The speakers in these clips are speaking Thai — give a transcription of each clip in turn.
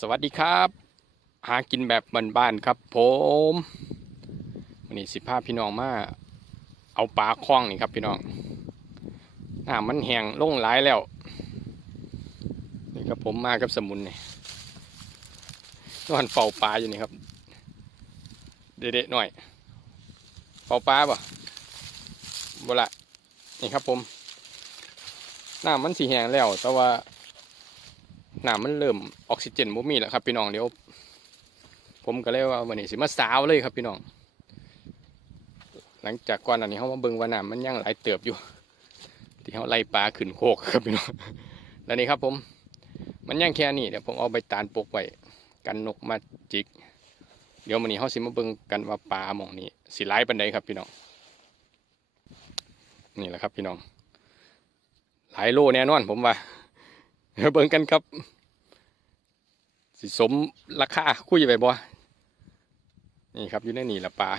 สวัสดีครับ หากินแบบบ้านๆครับ ผมวันนี้สิพาพี่น้องมาเอาปลาคล้องนี่ครับพี่น้องน้ำมันแห้งลงหลายแล้ว นี่ครับผมมากับสมุนนี่นอนเฝ้าปลาอยู่นี่ครับ เด็ดๆหน่อยเฝ้าปลาป่ะบ่ละนี่ครับผมน้ำมันสีแห้งแล้ว แต่ว่า น้ำมันเริ่มออกซิเจนบ่มีแล้วครับพี่น้องเดี๋ยวผมก็เลยว่าวันนี้สิมาสาวเลยครับพี่น้อง หลังจากก่อนอันนี้เขามาเบิ่งว่าน้ำมันยังไหลเติบอยู่ ที่เขาไล่ปลาขึ้นโคกครับพี่น้องแล้วนี่ครับผม มันยังแค่นี้เดี๋ยวผมเอาใบตาลปกไว้กันนกมาจิก เดี๋ยววันนี้เขาสิมาเบิ่งกันว่าปลาหมองนี้สิหลายปันใดครับพี่น้องนี่แหละครับพี่น้องหลายโลแน่นอนผมว่า เดี๋ยวเบิ่งกันครับ สิสมราคาคุยไปบ่นี่ครับอยู่ในนี่ละปลา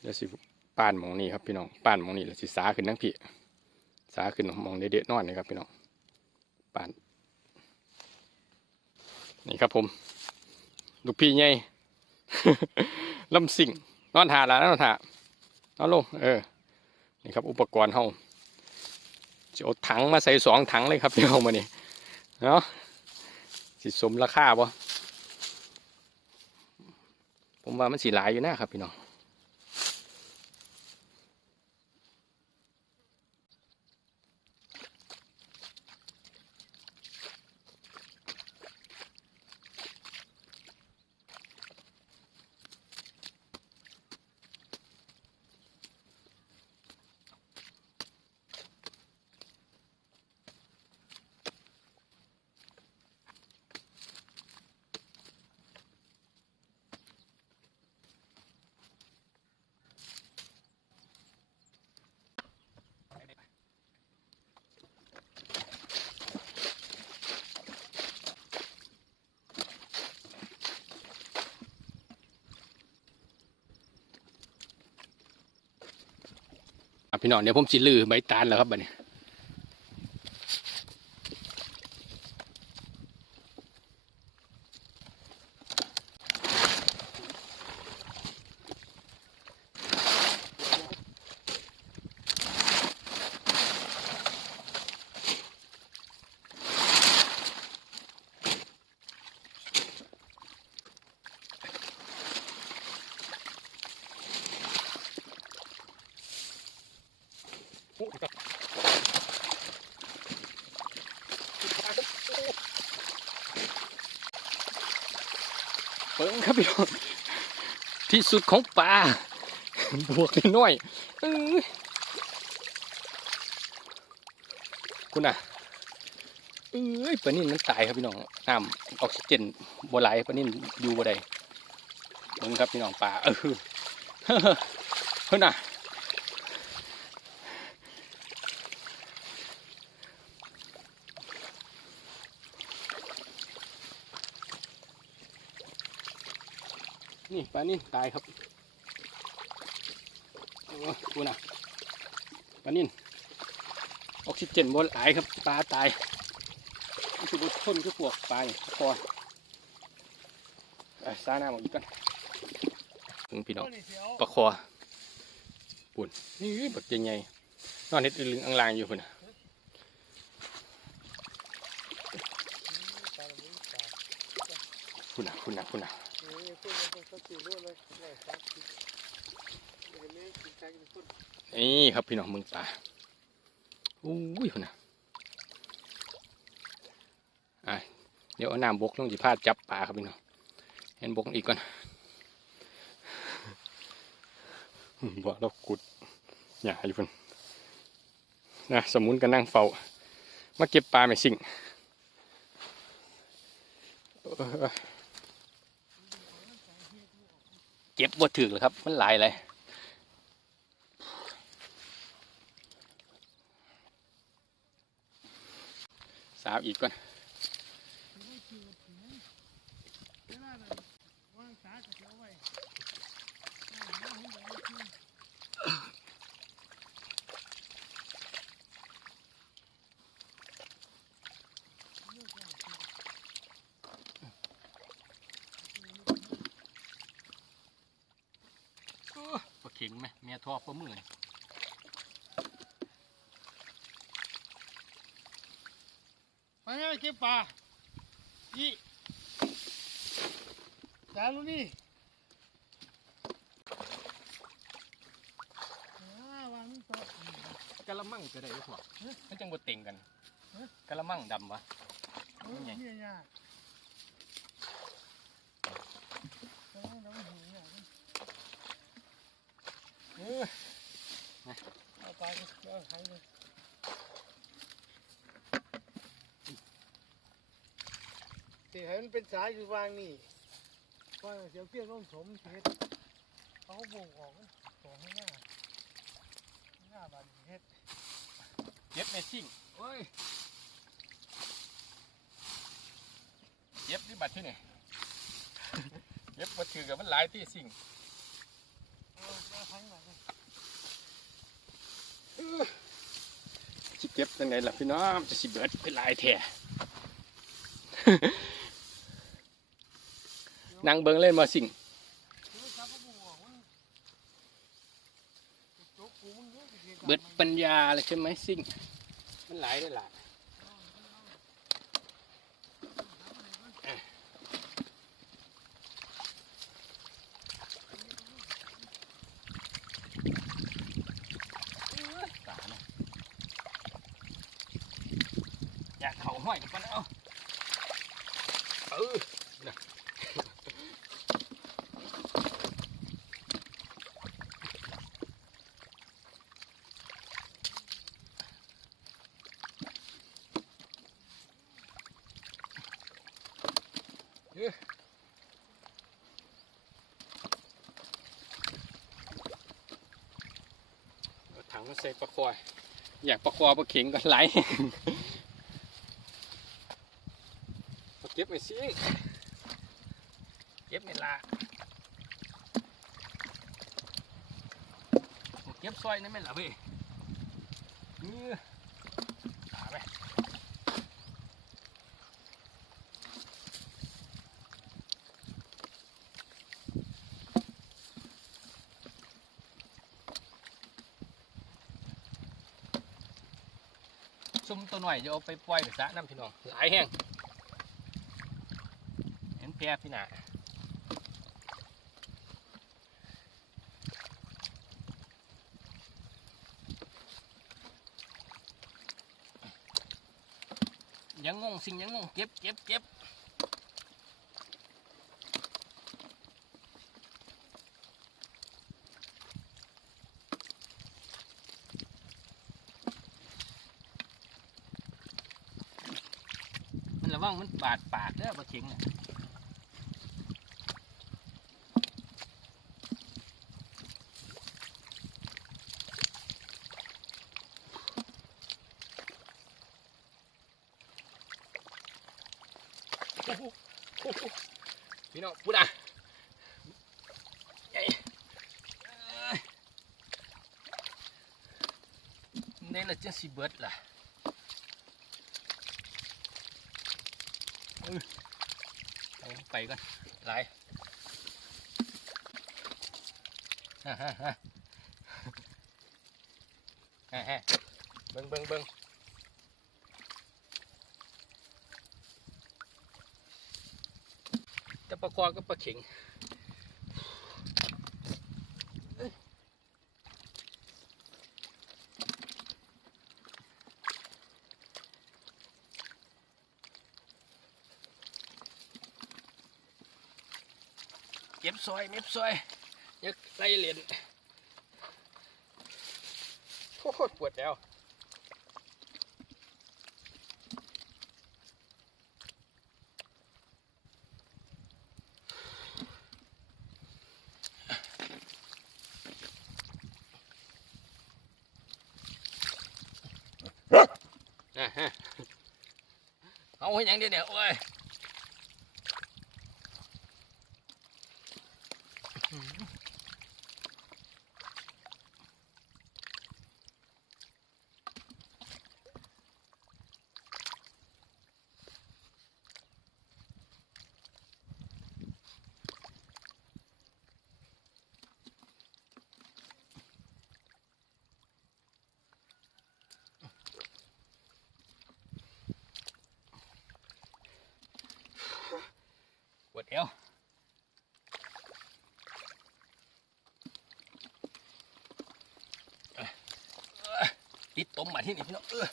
เดี๋ยวสิป้านมองนี่ครับพี่น้องป้านมองนี่แล้วสิสาขึ้นทั้งพี่สาขึ้นหมองเด็ดๆนอนนี่ครับพี่น้องป้านนี่ครับผม ลูกพี่ใหญ่ลำสิ่งนอนถาแล้วนอนถานอนลงเออนี่ครับอุปกรณ์เฮา จะเอาถังมาใส่สองถังเลยครับพี่น้องมานี่เนาะสิสมราคาบ่ผมว่ามันสีหลายอยู่นะครับพี่น้อง พี่น้องเดี๋ยวผมสิลือใบตาลแล้วครับบัดนี้ เปิ้งครับพี่น้องที่สุดของป่าบวกน้อยคุณอะเอ้ยปลานิ่นมันตายครับพี่น้องน้ำออกซิเจนบ่ไหลปลานิ่นอยู่บ่ได้เบิ่งครับพี่น้องป่าเออเฮ้ยนน่ะ ลานิ่ตายครับโอ้กูน่ะปลานิ่ออกซิเจนบนหลายครับปลาตายคือบดทนคือพวกปลาเนี่ยคอไอ้ซาหน้าหมดอีกก่อนถึงพี่น้องปลาคอปุ่นนี่บักใหญ่ๆนอนเห็ดอึลึงอังลางอยู่พุ่นน่ะพุ่นะพุ่นะพุ่นะ นี่ครับพี่น้องมืองป่าอุ้ยพุ่นนะอะเดี๋ยวเอาน้ำบกลงจิพาจับปลาครับพี่น้องเห็นบกอีกก่อนบอกเรากุดอย่าอยู่พุ่นนะสมุนกันนั่งเฝ้ามาเก็บปลาไม่สิ่ง เก็บบ่ถึกเลยครับ มันหลายเลยสาวอีกก่อน เข็งไหมเมียทอปลามือไปไงเก็บปลาอีจานลูกนี่อ่าวางนี่โต๊ะกะละมังก็ได้พวกเอ๊ะมันจังบ่เต็งกันเอ๊ะกะละมังดำวะเออนี่ไงเนี่ยยากแต่ว่าเราไม่เห็น เนี่ยเออเอาไปเลยเอาไปเลยที่ให้มันเป็นสายอยู่วางนี่ว่าเสียวเปี้ยงลงสมเฮ็ดเขาบ่งออกสองให้หน้าหน้าบานเฮ็ดเจ็บในซิ่งโอ้ยเจ็บที่บัดที่นี่เจ็บบ่ถือกับมันหลายที่ซิ่ง เอาเอาทั้งหลังเลย สิเก็บยังไงล่ะพี่น้องจะสิเบิดเป็นลายแท่นั่งเบิ่งเล่นมาสิ่งเขาบ่งออกมันจกกูมันเยอะสิเบิดปัญญาเลยใช่ไหมสิ่ง มันหลายได้หลายตาเนาะอยากเข่า ห้อยกับมันเอาเออนะเอาถังใส่ปลาคอยอยากปลาคอปลาเข็งกันไหลาย เอาเก็บไปสิเก็บไม่ละเอาเก็บซอยนั่นไม่ละเว้ยนี่ตาไปซุ่มตัวหน่อยจะเอาไปปล่อยไปสระน้ำพี่น้องหลายแห้ง แพรพี่หนายังงงสิ่งยังงงเก็บเก็บเก็บมันระวังมันบาดปากเด้อปลาเข็งน่ะ พี่น้องพูดอะใหญ่เอ้ยนี่ละจังสิเบิดล่ะเออเอาไปก่อนหลายฮ่าฮ่าฮ่าฮ่าฮ่าเบิ่งเบิ่งเบิ่ง จะ ประกอบกับปลาเข็งเก็บซอยเม็บซอยยักไล่เหรียญโคตรปวดแล้ว เอาให้ยังเดี๋ยวเดี๋ยวโอ้ย ต้มมาที่นี่พี่น้องเออ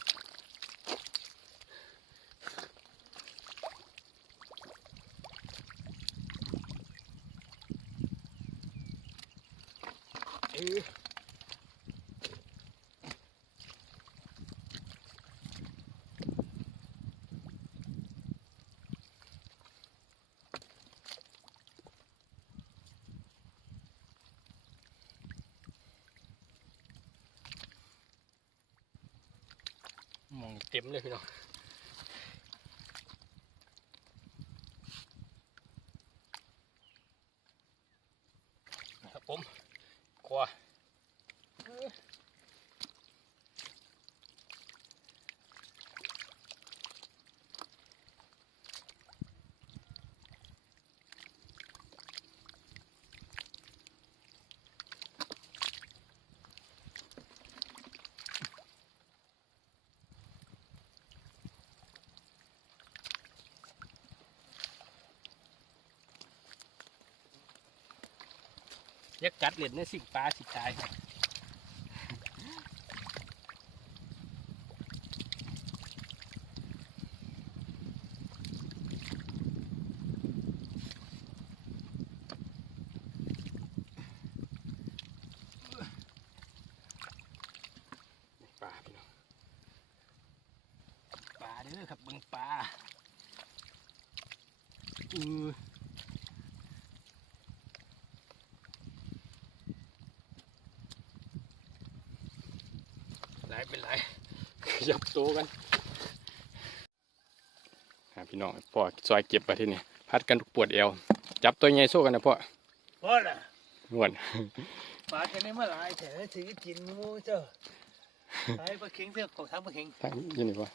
มองเต็มเลยพี่น้อง ยักกัดเหรียญเนี่งปลาสิตายครับปลาพี่น้องปลาเด้อครับเบิ่งปลาอือ หลาย เป็นหลายขยับตัวกันหาพี่น้องพ่อซอยเก็บไปที่นี่พัดกันปวดเอว จับตัวใหญ่สู้กันนะพ่อพอละนวลปลาแค่นี้เมื่อไรแต่ถือกินงูเจ้าไอ้ปลาเข็งเสื้อของทั้งปลาเข็งทางยี่นี่พ่อ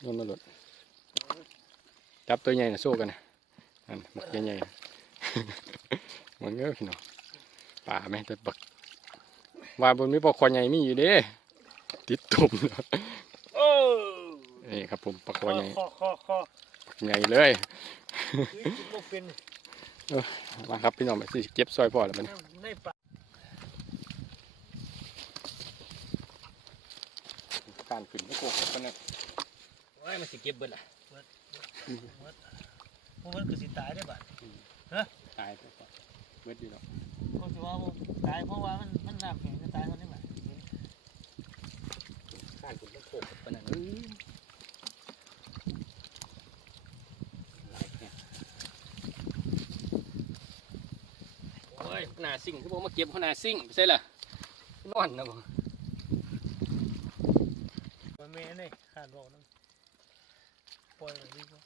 โดนมาหลดจับตัวใหญ่นะสู้กันนะอันบักใหญ่ๆนะมันเงื้อพี่น้องป่าแม่งแต่บักว่าบนมีปลาคอใหญ่มีอยู่เด้ ติดตุ่มเนาะโอ้นี่ครับผมปลาคคออใหญ่คอคอคอใหญ่เลยถือกินบ่เป็นมาครับพี่น้องไปสิเก็บซอยพ่อแล้วมันในปลาการขึ้นไม่โกงกันนะว้ายมันสิเก็บเบิดล่ะพวกมันคือสิตายได้บัดตายไปก่อนเบิดอยู่แล้วเขาสิว่าบ่ตายเพราะว่ามันมันน้ำแข็งจะตายเท่านี้บัดการขึ้นไม่โขกงกันนะอื้อหลยโอ้ยหนาซิ่งที่ผมมาเก็บเขาหนาซิ่งใช่เหรอนอนนะบ่มันแม่นี่ขาดบอกนั่นปล่อยมันดีกว่า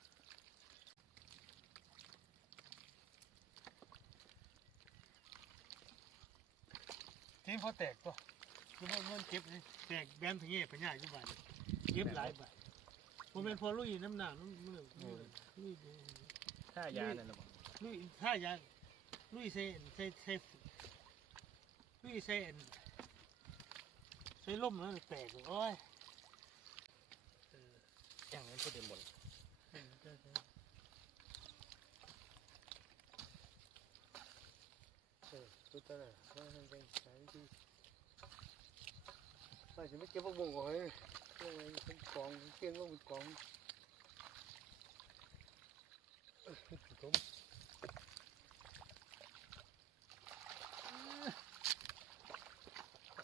ทีมเขาแตกก็ คือว่ามันเก็บนี่แตกแบนถึงเงี้ยไปง่ายอยู่บ้านเก็บหลายบาทผมเป็นพอลุยน้ำหนักมันมันลุยลุยถ้ายานั่นนะบ่ลุยถ้ายาลุยเซนเซเซลุยเซนใช้ล่มแล้วแตกโอ้ยอยังนั้นก็เต็มหมดเออตาหน่อยว่ามันเป็นสายที่ ไปจะไม่เก็บพวกบุ้งก่อนเลยเป็นกองเกี้ยงว่าเป็นกองผม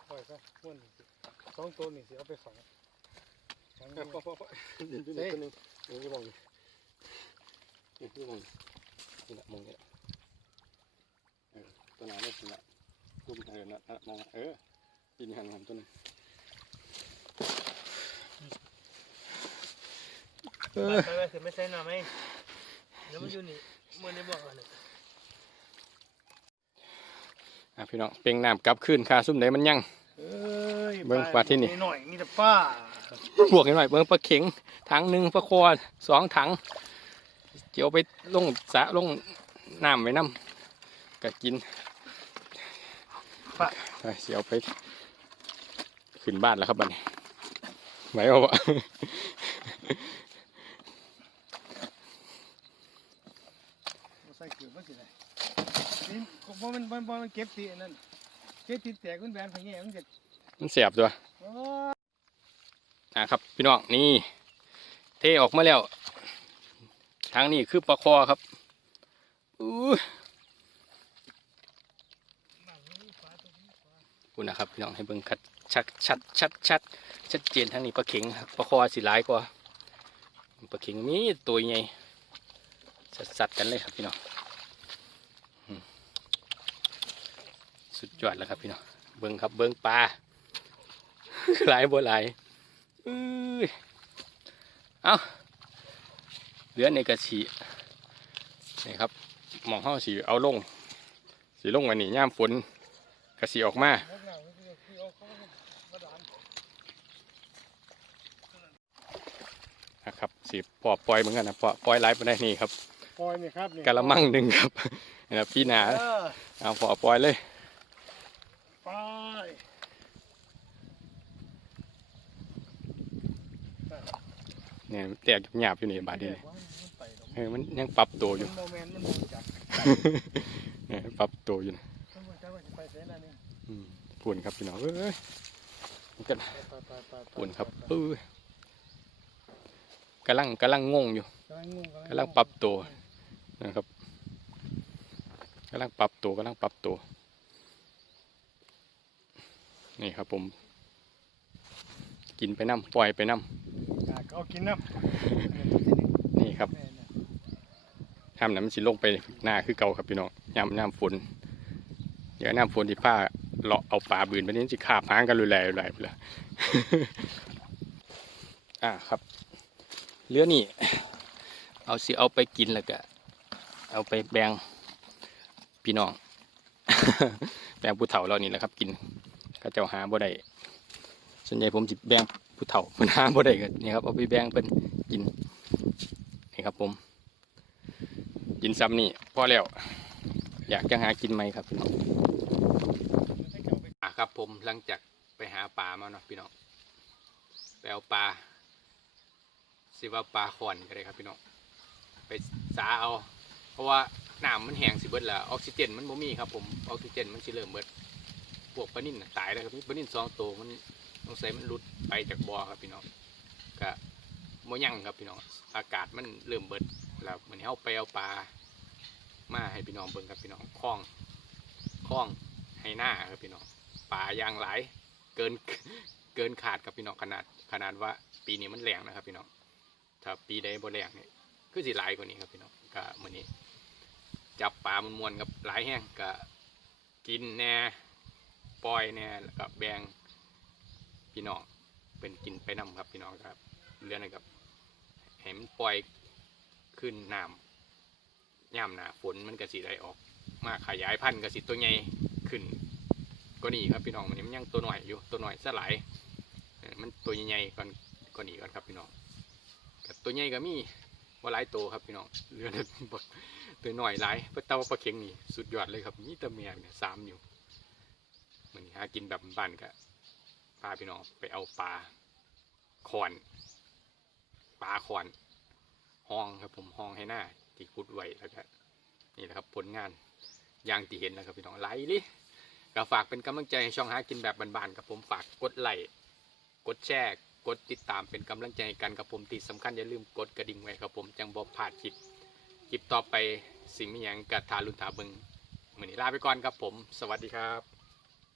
ปล่อยซะม้วนสองตัวนี่สิเอาไปฝังฝังพ่อพ่อพ่อเดี๋ยวตัวนึงมึงจะมองนี่นี่ที่มองนี่แหละมองนี่แหละเออตัวไหนได้ตัวละตุ้มเออนะมองเออปีนหันหันตัวนึง ไปไปคือไม่ใช่น้ำไหมเดี๋ยวมันอยู่นี่มันได้บอกอะไรอะพี่น้องเป่งน้ำกลับขึ้นค่าซุ่มไหนมันยังเอ้ยเบิ่งปลาที่นี่หน่อยนี่แต่ป้าบวกกันหน่อยเบิ่งปลาเข็งถังหนึ่งปลาคอสองถังเจียวไปลงสระลงน้ำไว้น้ำก็กินไปเสียวไปขึ้นบ้านแล้วครับบัดนี้ไหวเอาวะ เกือบว่าสิได้ นี่เพราะมันมันมันมันเก็บตีอันนั่นเก็บตีแตกมันแบนไปเงี้ยมันจะมันเสียบตัวโอ้อ่าครับ พี่น้องนี่ เทออกมาแล้ว ทางนี้คือปลาคอครับอู้หนังนี่ฟ้าตัวนี้ฟ้าคุณนะครับพี่น้องให้เบิ่งคัดชัดชัดชัดชัดชัดเจนทางนี้ปลาเข็งครับปลาคอสีหลายกว่าปลาเข็งมีตัวใหญ่สัดสัดๆกันเลยครับพี่น้องอืม สุดยอดแล้วครับพี่น้องเบิ่งครับเบิ่งปลาหลายบ่หลายอื้อเอาเหลือในกระสีนี่ครับหมองห้าสีเอาลง สีลงวันนี้ย่ามฝนกระสีออกมาหมดหนังนี่คือคือเอาเขามาดามนะครับสีปอปล่อยเหมือนกันนะปอปล่อยไลฟ์ไปได้นี่ครับปล่อยนี่ครับนี่กะละมังหนึ่งครับนะพี่หนาเออเอาปอปล่อยเลย ไป เนี่ยแตกหยาบๆอยู่นี่บาดนี้มันไปดอกเออมันยังปรับตัวอยู่มันโมเมนต์มันบ่จักเนี่ยปรับตัวอยู่นะมันบ่จักว่าสิไปเสนานี่อืมปุ่นครับพี่น้องเอ้ยมันกันไปไปไปไปปุ่นครับเอ้ยกำลังกำลังงงอยู่กำลังงงกำลังปรับตัวนะครับกำลังปรับตัวกำลังปรับตัว นี่ครับผม กินไปน้ำปล่อยไปน้อยาก เอากินน้ำนี่ครับห้ามน้ำมันสิลงไปหน้าคือเก่าครับพี่น้องยามน้ำฝนเดี๋ยวน้ำฝนที่ผ้าเลาะเอาปลาบืนไปนี่สิขาบหางกันรุนแรงรุนแรงไปเลยอ่าครับเรือนี่ เอาสิเอาไปกินแล้วก็เอาไปแบ่งพี่น้องแบ่งผู้เฒ่าเรานี่แหละครับ กินก็เจ้าหาบ่ได้ส่วนใหญ่ผมสิแบ่ง ผู้เฒ่าเพิ่นหาบ่ได้ก็นี่ครับเอาไปแบ่งเพิ่นกินนี่ครับผมกินซ้ำนี่พอแล้วอยากจะหากินไหมครับพี่น้องอะครับผมหลังจากไปหาปลามาเนาะพี่น้องไปเอาปลาสิว่าปลาขอนก็ได้ครับพี่น้องไปสาเอา เพราะว่าน้ำมันแห้งสิเบิดแล้วออกซิเจนมันบ่มีครับผมออกซิเจนมันสิเริ่มเบิดพวกปลานิ่นตายแล้วครับมีปลานิ่นสองตัวมัน สงสัยมันหลุดไปจากบ่อครับพี่น้องก็บ่ยั่งครับพี่น้องอากาศมันเริ่มเบิดแล้วมันเอาไปเอาปลามาให้พี่น้องเบิ่งครับพี่น้องคล้องคล้องให้หน้าครับพี่น้องปลาอย่างหลายเกินเกินขาดครับพี่น้องขนาดขนาดว่าปีนี้มันแรงนะครับพี่น้องถ้าปีใดบ่แรงเนี่ยคือสิหลายกว่านี้ครับพี่น้องก็มื้อนี้ จับปลามันมวนกับหลายแห้งก็กินแน่ปล่อยแน่แล้วก็แบ่ง พี่น้องเป็นกินไปนํครับพี่น้องครับเรื่องนั้นกับให้มันปล่อยขึ้นน้ำย่ำหนาฝนมันก็สีได้ออก มาขยายพันธุ์ก็สิตัวใหญ่ขึ้น ก็นี่ครับพี่น้องมันนี้มันยังตัวหน่อยอยู่ตัวหน่อยสลายมันตัวใหญ่ๆก่อนก็นี่ก่อนครับพี่น้องกับตัวใหญ่ก็มีว่าหลายตัวครับพี่น้องเรือนบักตัวหน่อยหลายปลาเต้าปลาเข็งนี่สุดยอดเลยครับมีแตะเมียเนี่ยสามอยู่มันหากินแบบบ้านก็พาพี่น้องไปเอาปลาคอนปลาคอนห้องครับผมห้องให้หน้าที่ขุดไว้แล้วก็นี่แหละครับผลงานอย่างที่เห็นนะครับพี่น้องไลค์ลิก็ฝากเป็นกำลังใจให้ช่องหากินแบบบานๆกับผมฝากกดไลค์กดแชร์กดติดตามเป็นกำลังใจกันกับผมที่สำคัญอย่าลืมกดกระดิ่งไว้ครับผมจังบ่พลาคลิปคลิปต่อไปสิ่งมีอย่างกระทาลุนทาบิงมือนี้ลาไปก่อนครับผม สวัสดีครับ